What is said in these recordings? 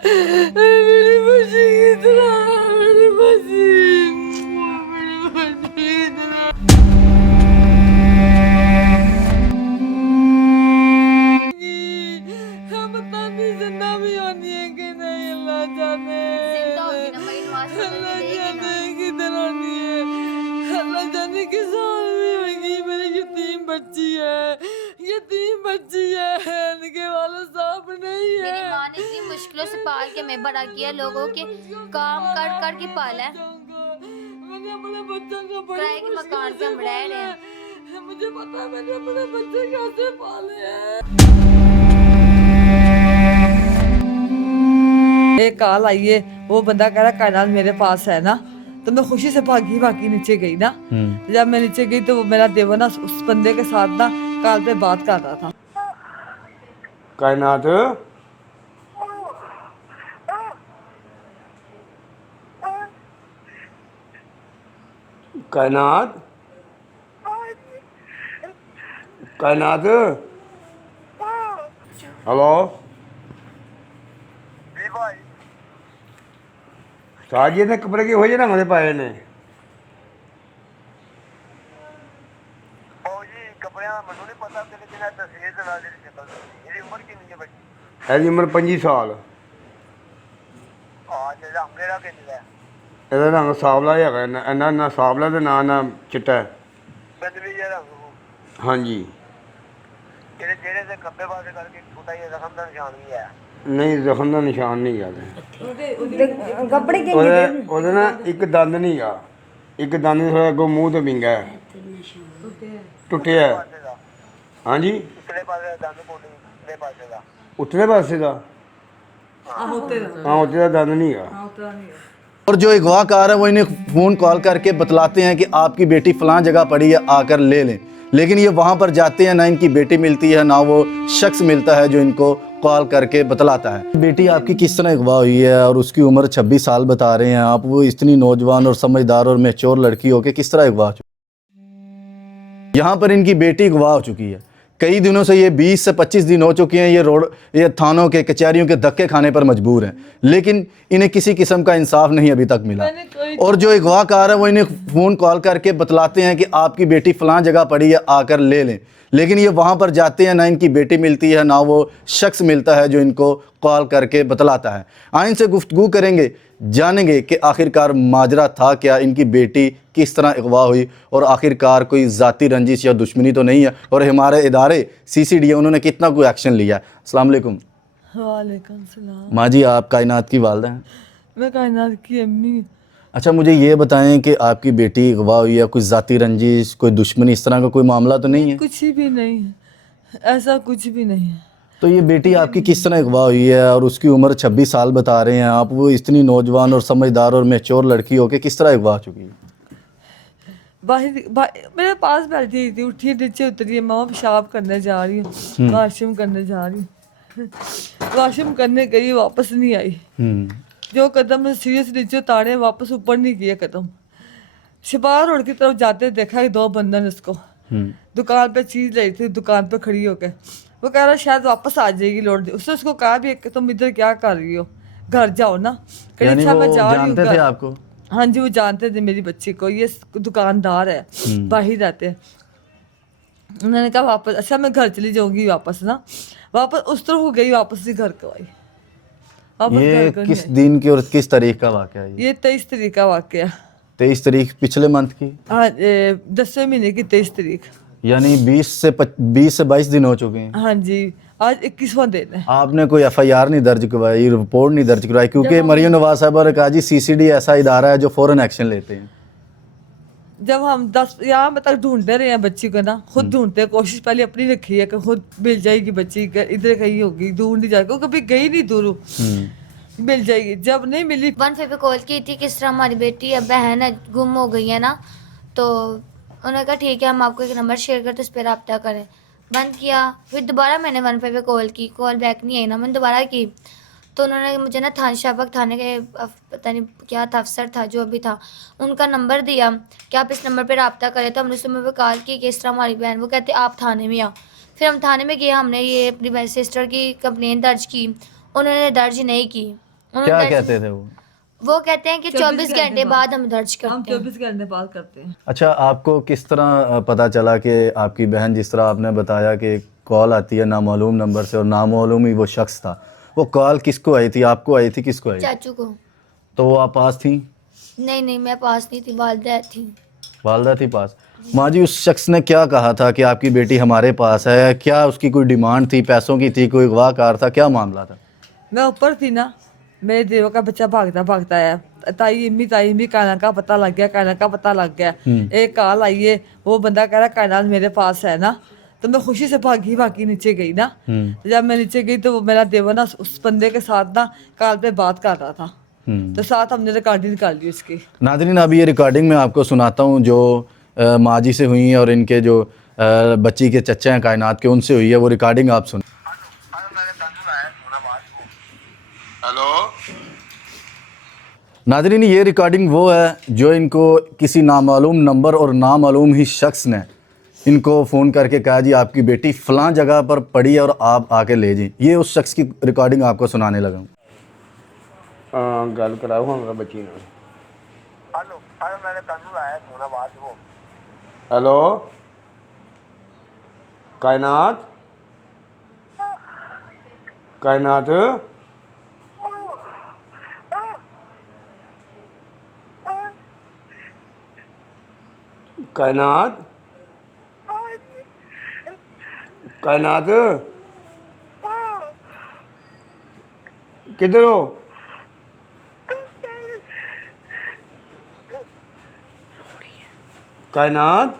मेरी बच्ची की तरह, मेरी बच्ची, मेरी बच्ची की तरह हम पता नहीं जिंदा भी होनी है कि नहीं, अल्लाह जाने, जिंदा होगी ना भाई, नमाज पढ़ने अल्लाह देगी ना। जाने किधर होनी है, अल्लाह जाने किस हाल में होगी। मेरी यतीम बच्ची है, यतीम बच्ची है, इनके वाले साहब नहीं है। मेरी माँ ने इतनी मुश्किलों से पाल के मैं बड़ा किया, लोगों के काम कर कर के पाला है। मैंने अपने बच्चों को बड़ी किराए के मुश्किल मकान पे से हम रह पाला रहे हैं। है, मुझे पता है मैंने अपने बच्चे कैसे पाले हैं। एक कॉल आई है, वो बंदा कह रहा कायनात मेरे पास है ना, तो मैं खुशी से भागी भागी नीचे गई ना। जब मैं नीचे गई तो वो मेरा देवर ना उस बंदे के साथ ना कॉल पे बात कर रहा था। कायनात कायनात कायनात हेलो साजिए ने कपड़े की हो जाए ना मुझे पाए ने ਇਹਦੀ ਉਮਰ 25 ਸਾਲ ਇਹਦਾ ਰੰਗ ਸਾਵਲਾ ਹੀ ਹੈਗਾ ਇੰਨਾ ਨਾ ਸਾਵਲਾ ਤੇ ਨਾ ਚਿੱਟਾ ਹੈ। ਹਾਂਜੀ ਨਹੀਂ ਜ਼ਖਮ ਦਾ ਨਿਸ਼ਾਨ ਨਹੀਂ ਗਾ ਕੱਪੜੇ ਉਹਦੇ ਨਾ ਇੱਕ ਦੰਦ ਨਹੀਂ ਗਾ, ਇੱਕ ਦੰਦ ਥੋੜਾ ਅੱਗੋਂ ਮੂੰਹ ਤੇ ਵਿੰਗਾ ਹੈ, ਟੁੱਟਿਆ ਹੈ। ਹਾਂਜੀ ਉਤਲੇ ਪਾਸੇ ਦਾ ਹਾਂ ਉੱਤੇ ਦਾ ਦੰਦ ਨਹੀਂ ਗਾ। और जो अगवाकार है वो इन्हें फ़ोन कॉल करके बतलाते हैं कि आपकी बेटी फ़लाँ जगह पड़ी है, आकर ले लें। लेकिन ये वहाँ पर जाते हैं, ना इनकी बेटी मिलती है, ना वो शख्स मिलता है जो इनको कॉल करके बतलाता है। बेटी आपकी किस तरह अगवा हुई है और उसकी उम्र 26 साल बता रहे हैं आप, वो इतनी नौजवान और समझदार और मैच्योर लड़की होकर किस तरह अगवा हो चुकी? यहाँ पर इनकी बेटी अगवा हो चुकी है। कई दिनों से ये 20 से 25 दिन हो चुके हैं ये थानों के कचहरियों के धक्के खाने पर मजबूर हैं, लेकिन इन्हें किसी किस्म का इंसाफ नहीं अभी तक मिला। और जो अगवाकार है वो इन्हें फ़ोन कॉल करके बतलाते हैं कि आपकी बेटी फ़लाँ जगह पड़ी है, आकर ले लें। लेकिन ये वहाँ पर जाते हैं, ना इनकी बेटी मिलती है, ना वो शख्स मिलता है जो इनको कॉल करके बतलाता है। आइन से गुफ्तगू करेंगे, जानेंगे कि आखिरकार माजरा था क्या, इनकी बेटी किस तरह अगवा हुई और आखिरकार कोई ज़ाती रंजिश या दुश्मनी तो नहीं है, और हमारे इदारे CCD उन्होंने कितना कोई एक्शन लिया है। अस्सलाम वालेकुम। वालेकुम सलाम। माँ जी, आप कायनात की वालदा हैं? मैं कायनात की अम्मी। अच्छा, मुझे ये बताएं कि आपकी बेटी अगवा हुई है, कोई ज़ाती रंजिश, कोई दुश्मनी, इस तरह का कोई मामला तो नहीं है? कुछ भी नहीं है, ऐसा कुछ भी नहीं है। तो ये बेटी आपकी किस तरह अगवा हुई है और उसकी उम्र 26 साल बता रहे हैं आप, वो इतनी नौजवान और समझदार और मैच्योर लड़की होकर किस तरह अगवा चुकी है? मेरे पास बैठी थी, उठी नीचे उतरी है, माँ पेशाब करने जा रही हूँ, वाशरूम करने जा रही हूँ, वाशरूम करने गई, वापस नहीं आई। जो कदम ने सीढ़ी से नीचे उतारे, वापस ऊपर नहीं किए कदम। शिबार रोड की तरफ जाते देखा कि 2 बंदन उसको दुकान पे चीज लाई थी, दुकान पे खड़ी होकर वो कह रहा शायद वापस आ जाएगी लौट दे। उसने उसको कहा भी कि तुम इधर क्या कर रही हो, घर जाओ ना। यानी अच्छा वो मैं जा रही हूँ जानते थे घर। आपको? हाँ जी, वो जानते थे मेरी बच्ची को, ये दुकानदार है, बाहर रहते हैं। उन्होंने कहा वापस, अच्छा मैं घर चली जाऊंगी वापस ना, वापस उस तरफ हो गई, वापस ही घर को आई। ये किस दिन की और किस तारीख का वाक़या है? ये 23 तारीख का वाक़या। 23 तारीख पिछले मंथ की? हाँ, 10वें महीने की 23 तारीख। यानी 20 से 22 दिन हो चुके हैं। हाँ जी, आज 21वां दिन है। आपने कोई FIR नहीं दर्ज करवाई, रिपोर्ट नहीं दर्ज करवाई? क्योंकि मरियम नवाज साहब ने कहा जी CCD ऐसा इदारा है जो फ़ौरन एक्शन लेते हैं। जब हम 10 यहाँ तक ढूंढते रहे हैं बच्ची को ना, खुद ढूंढते, कोशिश पहले अपनी रखी है कि खुद मिल जाएगी बच्ची, इधर कहीं होगी, दूर नहीं जाएगी, कभी गई नहीं दूर, मिल जाएगी। जब नहीं मिली 15 पे कॉल की थी, किस तरह हमारी बेटी या बहन है गुम हो गई है ना, तो उन्होंने कहा ठीक है हम आपको एक नंबर शेयर करते, उस पर रब्ता करें। बंद किया, फिर दोबारा मैंने 15 पे कॉल की, कॉल बैक नहीं आई ना, मैंने दोबारा की, तो उन्होंने मुझे ना शाहबाग थाने के पता नहीं क्या था, अफसर था जो अभी था, उनका नंबर दिया कि आप इस नंबर पर रब्ता करें। तो हमने उस नंबर पर कॉल की कि इस तरह हमारी बहन, वो कहते आप थाने में आओ। फिर हम थाने में गए, हमने ये अपनी सिस्टर की कंप्लेन दर्ज की, उन्होंने दर्ज नहीं की। उन्होंने क्या दर्ज- कहते थे वो कहते हैं कि 24 घंटे बाद हम दर्ज हम करते हैं। 24 घंटे बाद करते हैं। अच्छा, आपको किस तरह पता चला कि आपकी बहन, जिस तरह आपने बताया कि कॉल आती है नामालूम नंबर से और नामालूम ही वो शख्स था, वो कॉल किसको आई थी? आपको आई थी, किसको आई थी? चाचू को। तो वो आप पास थी? नहीं नहीं, मैं पास नहीं थी, वालदा थी। वालदा थी पास। माँ जी, उस शख्स ने क्या कहा था कि आपकी बेटी हमारे पास है? क्या उसकी कोई डिमांड थी, पैसों की थी, कोई अगवाकार था, क्या मामला था? मैं ऊपर थी ना, मेरे देवर का बच्चा भागता भागता आया, ताई अम्मी कायना का पता लग गया, कायना का पता लग गया। एक कॉल आई है, वो बंदा कह रहा कायनात मेरे पास है ना, तो मैं खुशी से भागी नीचे गई ना। तो जब मैं नीचे गई तो वो मेरा देवर ना उस बंदे के साथ ना कॉल पे बात कर रहा था, तो साथ हमने रिकॉर्डिंग निकाल ली उसकी। नाज़रीन, अभी ये रिकॉर्डिंग मैं आपको सुनाता हूँ जो माँ जी से हुई है और इनके जो बच्ची के चच्चे हैं कायनात के, उनसे हुई है। वो रिकॉर्डिंग आप सुन। हेलो, नाज़रीन, ये रिकॉर्डिंग वो है जो इनको किसी नामालूम नंबर और नामालूम ही शख्स ने इनको फ़ोन करके कहा जी आपकी बेटी फ़लाँ जगह पर पड़ी है और आप आके ले जी। ये उस शख्स की रिकॉर्डिंग आपको सुनाने लगा हूँ। गल कराओ हमारा बच्ची ना। हेलो, मैंने तनु लाया सोना बात वो। हेलो, कायनात, कायनात, कायनात, कायनात, किधर हो? कायनात,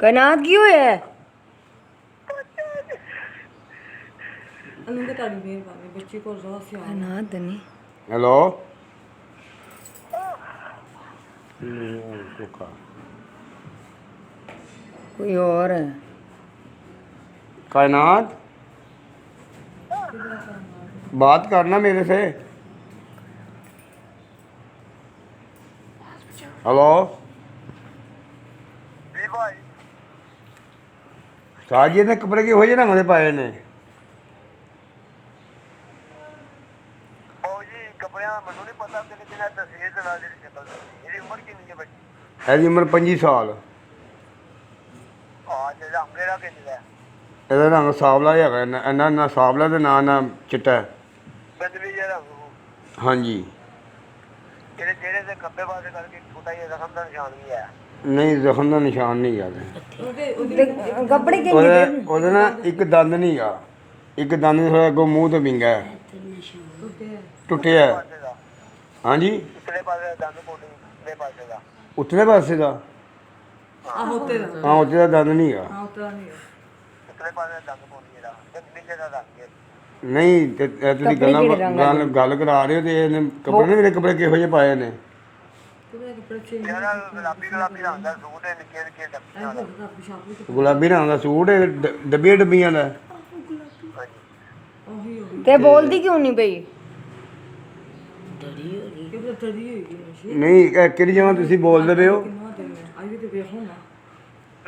कायनात की होया है? अनुका ताड़ी मेहरबानी, बच्ची को राह से आया। कायनात नहीं, हेलो, कोई और है। कायनात, बात करना मेरे से। हेलो, साजिद ने कपड़े किहो ਜਿਹੇ ਰੰਗ ਦੇ ਪਾਏ ਨੇ? ਇਹਦੀ ਉਮਰ 25 ਸਾਲ। ਇਹਦਾ ਰੰਗ ਸਾਵਲਾ ਜਿਹਾ ਹੈਗਾ, ਇੰਨਾ ਨਾ ਸਾਵਲਾ ਤੇ ਨਾ ਚਿੱਟਾ ਹੈ। ਹਾਂਜੀ, ਨਹੀਂ ਜ਼ਖਮ ਦਾ ਨਿਸ਼ਾਨ ਨਹੀਂ ਗਾ। कपड़े के ਉਹਦੇ ਨਾ ਇੱਕ ਦੰਦ ਨਹੀਂ ਗਾ, ਇੱਕ ਦੰਦ ਥੋੜਾ ਅੱਗੋਂ ਮੂੰਹ ਤੇ ਵਿੰਗਾ ਹੈ, ਟੁੱਟਿਆ ਹੈ। ਹਾਂਜੀ, ਉਤਲੇ ਪਾਸੇ ਦਾ? ਆਹੋ ਤੇਰਾ, ਹਾਂ, ਉੱਤੇ ਦਾ ਦੰਦ ਨਹੀਂ ਗਾ। ਆਹੋ ਤੇਰਾ ਨਹੀਂ ਹੈ। ਨਹੀਂ ਤੇ ਇਹ ਤੁਸੀਂ ਗੱਲ ਕਰਾ ਰਹੇ ਹੋ ਤੇ ਇਹਨੇ ਕੱਪੜੇ ਨੇ, ਮੇਰੇ ਕੱਪੜੇ ਕਿਹੋ ਜਿਹੇ ਪਾਏ ਨੇ? ਤੇਰੇ ਕੱਪੜੇ ਚੇਂਜ ਗੁਲਾਬੀ ਰੰਗ ਦਾ ਸੂਟ ਹੈ, ਡੱਬੀਆਂ ਡੱਬੀਆਂ ਦਾ। ते बोलती क्यों नहीं पई? ਕਿਹੜਾ ਤੜੀ ਹੋਈ ਹੈ ਨਹੀਂ, ਇਹ ਕਿਹੜੀ ਜਗ੍ਹਾ ਤੁਸੀਂ ਬੋਲਦੇ ਪਏ ਹੋ? ਕਿੰਨਾ ਤੇਰੇ ਆਈ ਤੇ ਵੇਖੋ ਨਾ।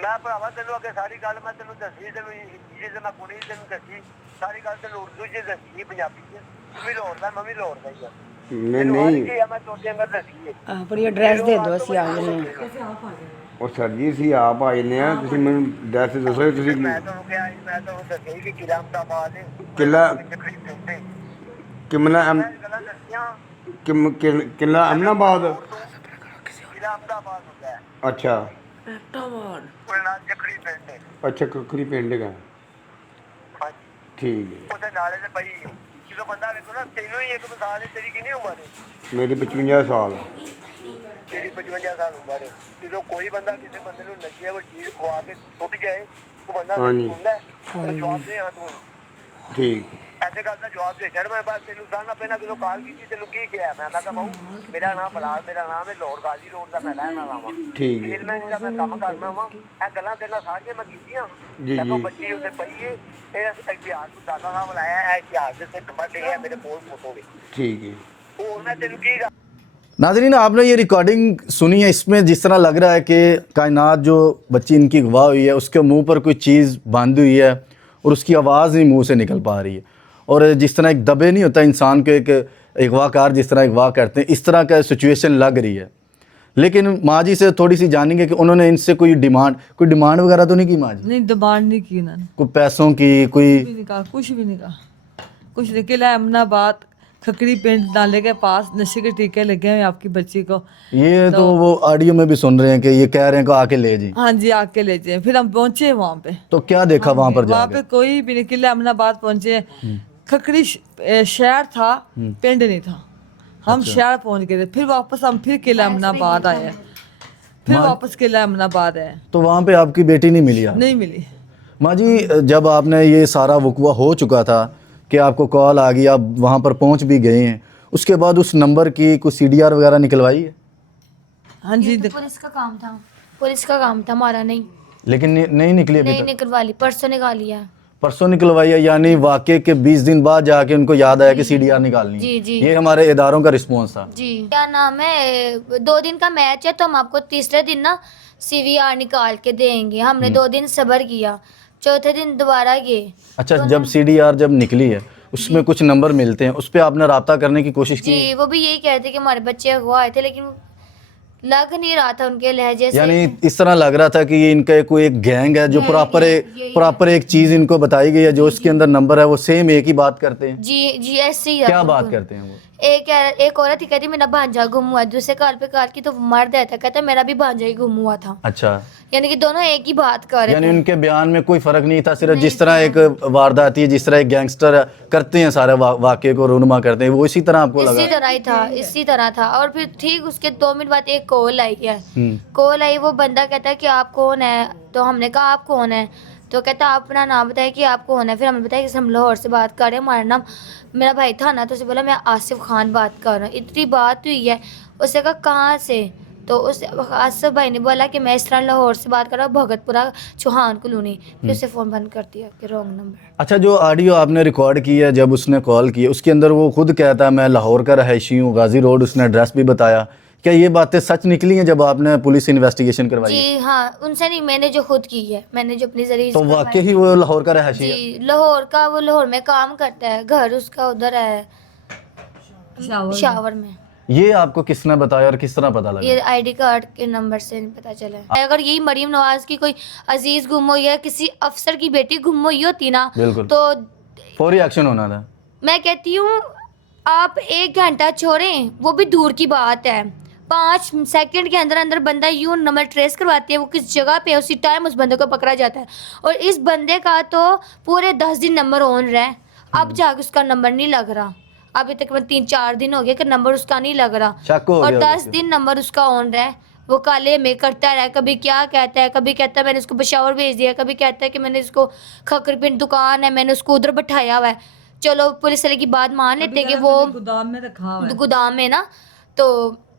ਮੈਂ ਭਰਾਵਾ ਤੈਨੂੰ ਅੱਗੇ ਸਾਰੀ ਗੱਲ ਮੈਂ ਤੈਨੂੰ ਦੱਸੀ, ਤੈਨੂੰ ਜੇ ਮੈਂ ਕੁੜੀ ਤੈਨੂੰ ਦੱਸੀ ਸਾਰੀ ਗੱਲ ਤੈਨੂੰ ਉਰਦੂ 'ਚ ਦੱਸੀ, ਪੰਜਾਬੀ 'ਚ। ਤੂੰ ਵੀ ਲੋੜਦਾ, ਮੈਂ ਵੀ ਲੋੜਦਾ ਹੀ ਆ। ਨਹੀਂ, ਮੈਂ ਤੁਹਾਡੇ ਅੰਦਰ ਦੱਸੀ ਹੈ। अपनी एड्रेस दे दो, ਅਸੀਂ ਆ ਗਏ ਨੇ। कैसे आप आ गए? ਉਹ ਸਰ ਜੀ ਅਸੀਂ ਆਪ ਆ ਜਾਂਦੇ ਆ, ਤੁਸੀਂ ਮੈਨੂੰ ਦੱਸ ਦੱਸੋ ਤੁਸੀਂ ਮੈਂ ਤੁਹਾਨੂੰ ਕਿਹਾ ਸੀ, ਮੈਂ ਤੁਹਾਨੂੰ ਦੱਸਿਆ ਸੀ ਕਿ ਕਿਲਾ ਅਹਿਮਦਾਬਾਦ ਹੈ। ਕਿਲਾ ਕਿਮਲਾ ਗੱਲਾਂ ਦੱਸੀਆਂ, ਕਿਲਾ ਅਹਿਮਦਾਬਾਦ। ਕਿਲਾ ਅਹਿਮਦਾਬਾਦ ਹੁੰਦਾ ਹੈ। ਅੱਛਾ ਉਹਦੇ ਨਾਲ ਜਖੜੀ ਪਿੰਡ ਹੈ। ਅੱਛਾ, ਕੱਕਰੀ ਪਿੰਡ ਹੈਗਾ। ਹਾਂਜੀ, ਠੀਕ ਹੈ। ਉਹਦੇ ਨਾਲੇ ਤੇ ਪਈ ਜਦੋਂ ਬੰਦਾ ਵੇਖੋ ਨਾ, ਤੈਨੂੰ ਹੀ ਇੱਕ ਮਿਸਾਲ ਹੈ। ਤੇਰੀ ਕਿੰਨੀ ਉਮਰ ਹੈ? ਮੇਰੀ 55 ਸਾਲ। ਤੇਰੀ 55 ਸਾਲ ਉਮਰ ਹੈ। ਜਦੋਂ ਕੋਈ ਬੰਦਾ ਕਿਸੇ ਬੰਦੇ ਨੂੰ ਨਸ਼ੇ ਉਹ ਚੀਜ਼ ਖਵਾ ਕੇ ਟੁੱਟ ਜਾਏ, ਉਹ ਬੰਦਾ ਹਾਂਜੀ। ਹੁੰਦਾ ਜਵਾਬ ਦੇ ਆ ਤੂੰ। ਠੀਕ, ਐਸੇ ਗੱਲ ਦਾ ਜਵਾਬ ਦੇ ਛੱਡ। ਮੈਂ ਬਸ ਤੈਨੂੰ ਦੱਸਣਾ ਪਹਿਲਾਂ ਜਦੋਂ ਕਾਲ ਕੀਤੀ ਤੈਨੂੰ ਕੀ ਕਿਹਾ? ਮੈਂ ਕਿਹਾ ਬਾਊ ਮੇਰਾ ਨਾਮ ਬਲਾਲ, ਮੇਰਾ ਨਾਮ ਹੈ ਲੋੜ ਗਾਜ਼ੀ ਰੋਡ ਦਾ, ਮੈਂ ਰਹਿਣ ਵਾਲਾ ਵਾਂ। ਠੀਕ ਹੈ ਫਿਰ ਮੈਂ ਜਿਹੜਾ ਮੈਂ ਕੰਮ ਕਰਨਾ ਵਾਂ, ਇਹ ਗੱਲਾਂ ਤੇਰੇ ਨਾਲ ਸਾਰੀਆਂ ਮੈਂ ਕੀਤੀਆਂ। ਜੀ, ਜਦੋਂ ਜੀ। ਬੱਚੀ ਉੱਤੇ ਪਈ ਏ, ਇਹ ਇਤਿਹਾਸ ਨੂੰ ਦਾਦਾ ਸਾਹਿਬ ਲਾਇਆ, ਇਹ ਇਤਿਹਾਸ ਦੇ ਸਿੱਖ ਵੱਡੇ ਹੈ ਮੇਰੇ ਕੋਲ ਫੋਟੋ ਵੀ। ठीक है। ਹੋਰ ਮੈਂ ਤੈਨੂੰ ਕੀ ਗੱਲ नाज़रीन, आपने ये रिकॉर्डिंग सुनी है, इसमें जिस तरह लग रहा है कि कायनात जो बच्ची इनकी अगवा हुई है उसके मुंह पर कोई चीज़ बंद हुई है और उसकी आवाज़ ही मुंह से निकल पा रही है। और जिस तरह एक दबे नहीं होता इंसान को, एक अगवाकार जिस तरह अगवा करते हैं, इस तरह का सिचुएशन लग रही है। लेकिन माँ जी से थोड़ी सी जानेंगे कि उन्होंने इनसे कोई डिमांड वगैरह तो नहीं की माँ जी? नहीं, डिमांड नहीं की उन्होंने, कोई पैसों की कोई? भी नहीं कहा, कुछ भी नहीं कहा। कुछ निकला अमनाबाद खकड़ी पिंड नाले के पास नशे के टीके लगे हैं आपकी बच्ची को। ये तो वो ऑडियो में भी सुन रहे हैं कि ये कह रहे हैं कि आके ले जी। हाँ जी, आके ले जाए। फिर हम पहुंचे वहाँ पे, तो क्या देखा वहाँ पर वहाँ जाके? पे कोई भी नहीं। किले अमनाबाद पहुंचे, खकड़ी शहर था, पिंड नहीं था। हम शहर पहुंच गए थे। फिर वापस हम फिर किला अमनाबाद आए, फिर वापस किला अमनाबाद आए, तो वहाँ पे आपकी बेटी नहीं मिली आप? नहीं मिली। माँ जी, जब आपने ये सारा वकवा हो चुका था कि आपको कॉल आ गई, आप वहाँ पर पहुँच भी गए हैं, उसके बाद उस नंबर की कोई CDR वगैरह निकलवाई है? हाँ जी, तो पुलिस का काम था, पुलिस का काम था, हमारा नहीं। लेकिन नहीं निकली अभी नहीं तक? निकलवा ली, परसों निकाली है। परसों निकलवाई है, यानी वाकई के 20 दिन बाद जाके उनको याद आया कि CDR निकालनी है। जी जी ये हमारे इदारों का रिस्पॉन्स था। जी। क्या नाम है, 2 दिन का मैच है तो हम आपको तीसरे दिन ना CVR निकाल के देंगे। हमने 2 दिन सब्र किया, चौथे दिन दोबारा गए। अच्छा, जब CDR जब निकली है उसमें कुछ नंबर मिलते हैं, उस पर आपने रब्ता करने की कोशिश की? जी, वो भी यही कहते कि हमारे बच्चे अगवा आए थे, लेकिन लग नहीं रहा था उनके लहजे से। यानी इस तरह लग रहा था कि ये इनका कोई एक गैंग है जो प्रॉपर एक चीज इनको बताई गई है, जो उसके अंदर नंबर है वो सेम एक ही बात करते हैं। जी जी, ऐसे ही क्या था बात बिल्कुल। करते हैं वो? एक औरत ही कहती मेरा भांजा गुम हुआ है, दूसरे काल पे काल की तो मर्द है था, कहता मेरा भी भांजा ही गुम हुआ था। अच्छा, यानी कि दोनों एक ही बात कर रहे यानी थे। उनके बयान में कोई फर्क नहीं था, सिर्फ जिस तरह एक वारदात है, जिस तरह एक गैंगस्टर करते हैं सारे वाकये को रूनुमा करते हैं, वो इसी तरह आपको इसी लगा? तरह ही था, इसी तरह था। और फिर ठीक उसके 2 मिनट बाद एक कॉल आई है। कॉल आई, वो बंदा कहता है कि आप कौन है? तो हमने कहा आप कौन है? तो कहता आप अपना नाम बताए कि आप कौन है। फिर हमने बताया कि हम लाहौर से बात कर रहे हैं, हमारा नाम, मेरा भाई था ना, तो उसे बोला मैं आसिफ खान बात कर रहा हूँ। इतनी बात हुई है। उसने कहा कहाँ से? तो उस आसिफ भाई ने बोला कि मैं इस तरह लाहौर से बात कर रहा हूँ, भगतपुरा चौहान कॉलोनी। फिर उसे फ़ोन बंद कर दिया कि रॉन्ग नंबर। अच्छा, जो ऑडियो आपने रिकॉर्ड की है जब उसने कॉल की, उसके अंदर वो खुद कहता है मैं लाहौर का रहायशी हूँ, गाजी रोड, उसने एड्रेस भी बताया। क्या ये बातें सच निकली हैं जब आपने पुलिस इन्वेस्टिगेशन करवाई? जी हाँ, उनसे नहीं, मैंने जो खुद की है, मैंने जो अपनी जरिए तो वाकई ही वो लाहौर का रहायशी है? जी, लाहौर का। वो लाहौर में काम करता है, घर उसका उधर है शावर में। ये आपको किसने बताया और किस तरह पता लगा? ये ID कार्ड के नंबर से पता चला है। अगर यही मरीम नवाज की कोई अजीज गुम हुई है, किसी अफसर की बेटी गुम हुई होती ना, बिल्कुल तो फौरी एक्शन होना था। मैं कहती हूँ आप 1 घंटा छोड़ें, वो भी दूर की बात है। 5 सेकंड के अंदर अंदर बंदा यूं नंबर ट्रेस करवाती है, वो किस जगह पे है, उसी टाइम उस बंदे को पकड़ा जाता है। और इस बंदे का तो पूरे 10 दिन नंबर ऑन रहा है, अब जाके उसका नंबर नहीं लग रहा। अभी तक 3-4 दिन हो गए कि नंबर उसका नहीं लग रहा, शक हो और गया 10 उसको। दिन नंबर उसका ऑन रहा है। वो काले में करता रहा, कभी क्या कहता है, कभी कहता है मैंने उसको पेशावर भेज दिया, कभी कहता है कि मैंने इसको खकर पिंड दुकान है, मैंने उसको उधर बैठाया हुआ है। चलो पुलिस वाले की बात मान लेते हैं कि वो गोदाम में रखा हुआ है। गोदाम में ना, तो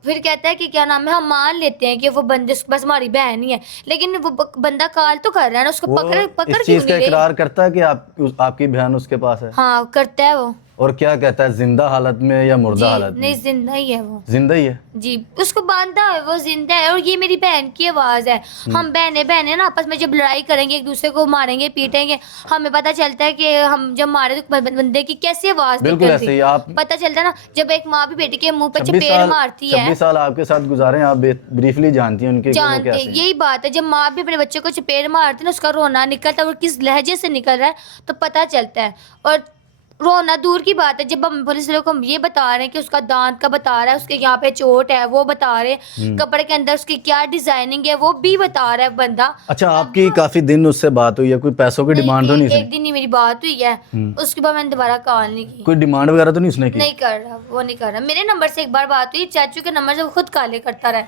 फिर कहता है कि क्या नाम है, हम मान लेते हैं कि वो बंदे बस हमारी बहन ही है, लेकिन वो बंदा काल तो कर रहा है ना, उसको वो पकड़ इस क्यों चीज का नहीं ले? इकरार करता है कि आपकी बहन उसके पास है? हाँ करता है वो। और क्या कहता है, जिंदा हालत में या मुर्दा हालत में? नहीं, जिंदा ही है वो। जिंदा ही है जी, उसको बांधा है, वो जिंदा है। और ये मेरी बहन की आवाज है। हम बहने ना आपस में जब लड़ाई करेंगे, एक दूसरे को मारेंगे पीटेंगे, हमें पता चलता है कि हम जब मारे तो बंदे की कैसी आवाज बिल्कुल ऐसे ही। आप पता चलता है ना, जब एक माँ भी बेटी के मुंह पे चपेट मारती है। 26 साल आपके साथ गुजारे हैं, आप ब्रीफली जानती हैं उनके कि वो जानते कैसे हैं। यही बात है, जब माँ भी अपने बच्चे को चपेट मारती है ना, उसका रोना निकलता है, और किस लहजे से निकल रहा है तो पता चलता है। और रोना दूर की बात है, जब हम पुलिस वालों को हम ये बता रहे हैं कि उसका दांत का बता रहा है, उसके यहाँ पे चोट है वो बता रहे हैं, कपड़े के अंदर उसकी क्या डिजाइनिंग है वो भी बता रहा है बंदा। अच्छा, आपकी काफी दिन उससे बात हुई है, कोई पैसों की डिमांड तो नहीं एक उसने? दिन ही मेरी बात हुई है, उसके बाद मैंने दोबारा कॉल नहीं की। कोई डिमांड वगैरह तो नहीं उसने की? नहीं कर रहा, वो नहीं कर रहा। मेरे नंबर से एक बार बात हुई, चाचू के नंबर से वो खुद काले करता रहा।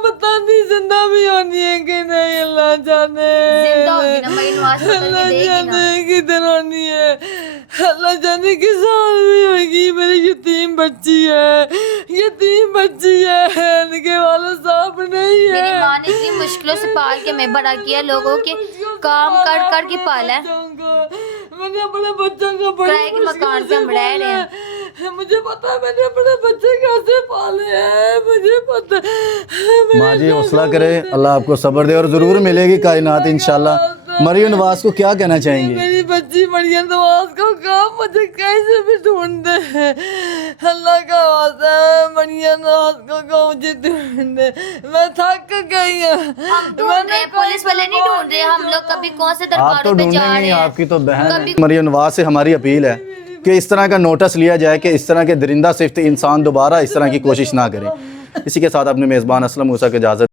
पता नहीं जिंदा भी होनी है कि नहीं, अल्लाह जाने। जिंदा होगी ना, मरी नवाज बदल के अल्लाह देगी ना। जाने किधर होनी है, अल्लाह जाने किस हाल में होगी। मेरी यतीम बच्ची है, यतीम बच्ची है, इनके वाले साहब नहीं है। मेरी माँ ने इतनी मुश्किलों से पाल के मैं बड़ा किया, लोगों के काम कर कर के पाला है। मैंने अपने बच्चों को बड़ी किराए के मकान पे हम रह रहे हैं। मुझे पता है मैंने अपने बच्चे कैसे पाले हैं, मुझे पता है। माँ जी हौसला करे, अल्लाह आपको सब्र दे और ज़रूर मिलेगी कायनात इंशाल्लाह। मरियम नवाज को क्या कहना चाहेंगे? मेरी बच्ची मरियम नवाज को कहा मुझे कैसे भी ढूंढ दे, अल्लाह का वास्ता है मरियम नवाज को कहा मुझे ढूंढ दे, मैं थक गई हूँ। हम ढूंढ रहे हैं, पुलिस वाले नहीं ढूंढ रहे, हम लोग कभी कौन से आप तो दरबारों पे ढूंढे जा रहे नहीं, हैं। आपकी तो बहन है। मरियम नवाज से हमारी अपील है कि इस तरह का नोटिस लिया जाए कि इस तरह के दरिंदा सिफ्त इंसान दोबारा इस तरह की कोशिश ना करें। इसी के साथ अपने मेज़बान असलम मूसा को इजाज़त।